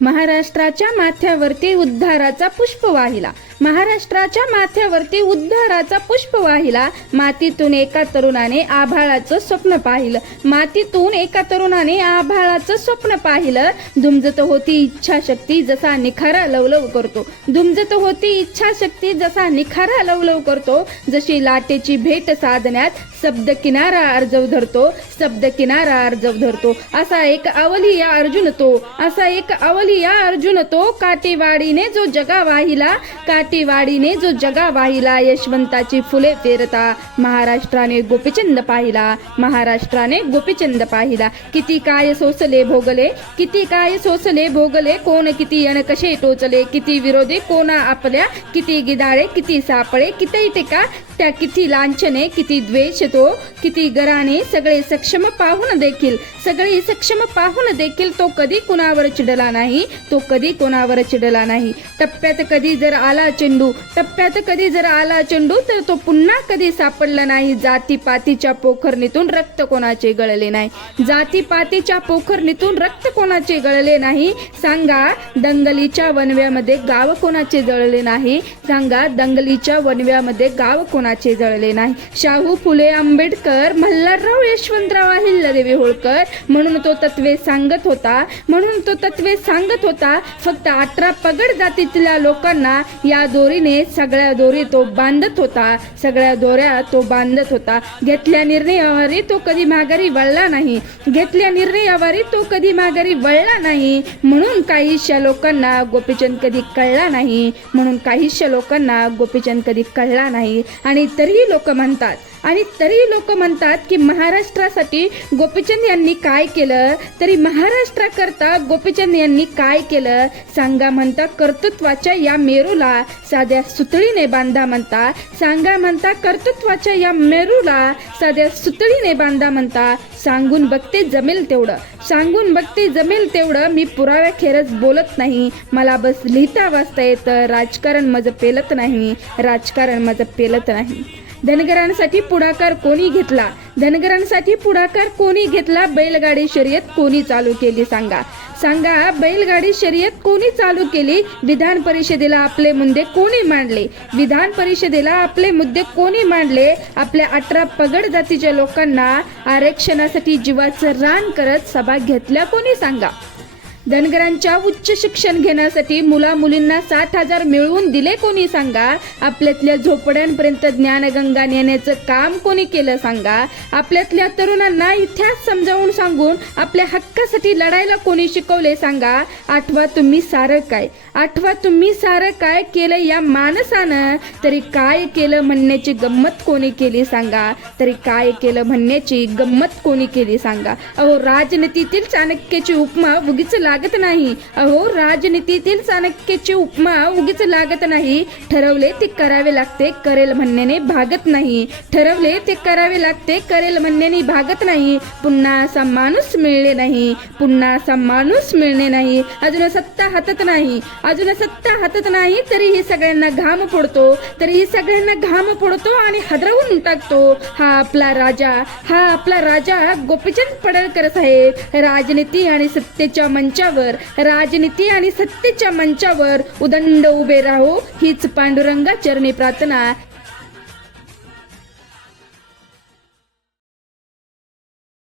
महाराष्ट्राच्या माथ्यावरती उद्धाराचा पुष्प वाहिला. महाराष्ट्राच्या माथ्यावरती उद्धाराचा पुष्प वाहिला. मातीतून एका तरुणाने आभाळाचं स्वप्न पाहिलं. मातीतून एका तरुणाने आभाळाचं स्वप्न पाहिलं. धुमजत होती इच्छाशक्ती जसा निखारा लवलव करतो. धुमजत होती इच्छाशक्ती जसा निखारा लवलव करतो. जशी लाटेची भेट साधण्यात शब्द किनारा अर्जव धरतो. शब्द किनारा अर्जव धरतो. असा एक अवली या अर्जुन तो. असा एक अवली या अर्जुन तो. काटेवाडीने जो जगा वाहिला काटेवाडीने जो जगा वाहिला यशवंताची फुले पेरता महाराष्ट्राने गोपीचंद पाहिला महाराष्ट्राने गोपीचंद पाहिला. किती काय सोसले भोगले किती काय सोसले भोगले कोण किती अण कसे टोचले किती विरोधी कोणा आपल्या किती गिदाळे किती सापळे किती टिका त्या किती लांछने किती द्वेष तो किती गराने सगळे सक्षम पाहून देखील सगळे सक्षम पाहून देखील तो कधी कुणावर चिडला नाही तो कधी कोणावर चिडला नाही. टप्प्यात कधी जर आला चेंडू. टप्प्यात कधी जर आला चेंडू तर तो पुन्हा कधी सापडला नाही. जाती पातीच्या पोखरणीतून रक्त कोणाचे गळले नाही. जाती पातीच्या पोखरणीतून रक्त कोणाचे गळले नाही? सांगा दंगलीच्या वनव्यामध्ये गाव कोणाचे जळले नाही? सांगा दंगलीच्या वनव्यामध्ये गाव कोणाचे जळले नाही? शाहू फुले आंबेडकर मल्हारराव यशवंतराव अहिल्यादेवी होळकर. म्हणून तो तत्वे सांगत होता. म्हणून तो तत्वे सांगत होता. फक्त अठरा पगड जातीतल्या लोकांना या दोरीने सगळ्या दोरी तो बांधत होता सगळ्या दोऱ्या तो बांधत होता. घेतल्या निर्णयावरी तो कधी माघारी वळला नाही. घेतल्या निर्णयावरी तो कधी माघारी वळला नाही. म्हणून काहीशा लोकांना गोपीचंद कधी कळला नाही. म्हणून काहीशा लोकांना गोपीचंद कधी कळला नाही. आणि तरीही लोक म्हणतात आणि तरी लोक म्हणतात की महाराष्ट्रासाठी गोपीचंद यांनी काय केलं? तरी महाराष्ट्राकरता गोपीचंद यांनी काय केलं? सांगा म्हणता कर्तृत्वाच्या या मेरूला. साध्या सुतळीने बांधा म्हणता. सांगा म्हणता कर्तृत्वाच्या या मेरूला. साध्या सुतळीने बांधा म्हणता. सांगून बघते जमेल तेवढं. सांगून बघते जमेल तेवढं मी पुराव्याखेरच बोलत नाही. मला बस लिहिता वाचता येतं. राजकारण माझं पेलत नाही. राजकारण माझं पेलत नाही. धनगरांसाठी पुढाकार कोणी घेतला? धनगरांसाठी पुढाकार कोणी घेतला? बैलगाडी शर्यत कोणी चालू केली? सांगा. सांगा बैलगाडी शर्यत कोणी चालू केली? विधान परिषदेला आपले मुद्दे कोणी मांडले? विधान परिषदेला आपले मुद्दे कोणी मांडले? आपल्या अठरा पगड जातीच्या लोकांना आरक्षणासाठी जीवाचं रान करत सभा घेतल्या कोणी? सांगा. धनगरांच्या उच्च शिक्षण घेण्यासाठी मुला मुलींना साठ हजार मिळवून दिले कोणी सांगा? आपल्यातल्या झोपड्यांपर्यंत ज्ञानगंगा नेण्याचं काम कोणी केलं सांगा? आपल्यातल्या तरुणांना इतिहास समजावून सांगून आपल्या हक्कासाठी लढायला कोणी शिकवले सांगा? आठवा तुम्ही सारं काय? आठवा तुम्ही सारं काय केलं या माणसानं? तरी काय केलं म्हणण्याची गंमत कोणी केली सांगा? तरी काय केलं म्हणण्याची गंमत कोणी केली सांगा? अहो राजनीतीतील चाणक्याची उपमा उगीच लागत नाही. अहो राजनीतीतील चाणक्याची उपमा उगीच लागत नाही. ठरवले ते करावे लागते करेल म्हणण्याने भागत नाही. ठरवले ते करावे लागते करेल म्हणण्याने भागत नाही. पुन्हा असा माणूस मिळणे नाही. पुन्हा असा माणूस मिळणे नाही. अजून सत्ता हातात नाही. अजून सत्ता हातात नाही तरीही सगळ्यांना घाम पडतो तरीही सगळ्यांना घाम पडतो आणि हादरवून टाकतो. हा आपला राजा हा आपला राजा गोपीचंद पडळकर साहेब. राजनीती आणि सत्तेच्या मंचा मंचावर राजनीती आणि सत्तेच्या मंचावर उदंड उभे राहो हीच पांडुरंगा चरणी प्रार्थना.